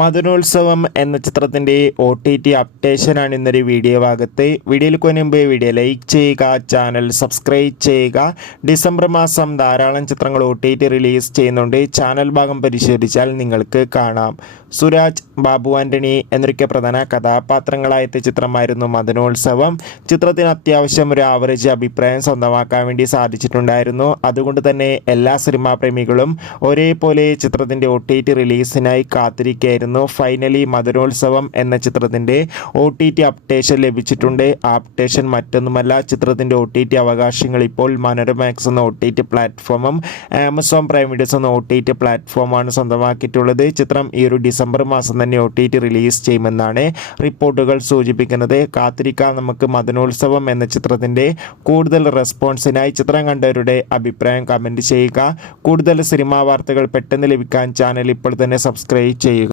മദനോത്സവം എന്ന ചിത്രത്തിൻ്റെ OTT അപ്ഡേഷനാണ് ഇന്നൊരു വീഡിയോ ഭാഗത്ത്. വീഡിയോയിൽ മുൻപ് വീഡിയോ ലൈക്ക് ചെയ്യുക, ചാനൽ സബ്സ്ക്രൈബ് ചെയ്യുക. ഡിസംബർ മാസം ധാരാളം ചിത്രങ്ങൾ OTT റിലീസ് ചെയ്യുന്നുണ്ട്. ചാനൽ ഭാഗം പരിശോധിച്ചാൽ നിങ്ങൾക്ക് കാണാം. സുരാജ്, ബാബു ആൻ്റണി എന്നൊക്കെ പ്രധാന കഥാപാത്രങ്ങളായ ചിത്രമായിരുന്നു മദനോത്സവം. ചിത്രത്തിന് അത്യാവശ്യം ഒരു ആവറേജ് അഭിപ്രായം സ്വന്തമാക്കാൻ വേണ്ടി സാധിച്ചിട്ടുണ്ടായിരുന്നു. അതുകൊണ്ട് തന്നെ എല്ലാ സിനിമാ പ്രേമികളും ഒരേപോലെ ചിത്രത്തിൻ്റെ OTT റിലീസിനായി കാത്തിരിക്കുകയായിരുന്നു. ഫൈനലി മദനോത്സവം എന്ന ചിത്രത്തിൻ്റെ OTT അപ്ഡേഷൻ ലഭിച്ചിട്ടുണ്ട്. ആ അപ്ഡേഷൻ മറ്റൊന്നുമല്ല, ചിത്രത്തിൻ്റെ OTT അവകാശങ്ങൾ ഇപ്പോൾ മനോരമാക്സ് എന്ന OTT പ്ലാറ്റ്ഫോമും ആമസോൺ പ്രൈം വീഡിയോസ് എന്ന OTT പ്ലാറ്റ്ഫോമാണ് സ്വന്തമാക്കിയിട്ടുള്ളത്. ചിത്രം ഈ ഒരു ഡിസംബർ മാസം തന്നെ OTT റിലീസ് ചെയ്യുമെന്നാണ് റിപ്പോർട്ടുകൾ സൂചിപ്പിക്കുന്നത്. കാത്തിരിക്കാൻ നമുക്ക് മദനോത്സവം എന്ന ചിത്രത്തിൻ്റെ കൂടുതൽ റെസ്പോൺസിനായി. ചിത്രം കണ്ടവരുടെ അഭിപ്രായം കമൻറ്റ് ചെയ്യുക. കൂടുതൽ സിനിമാ വാർത്തകൾ പെട്ടെന്ന് ലഭിക്കാൻ ചാനൽ ഇപ്പോൾ തന്നെ സബ്സ്ക്രൈബ് ചെയ്യുക.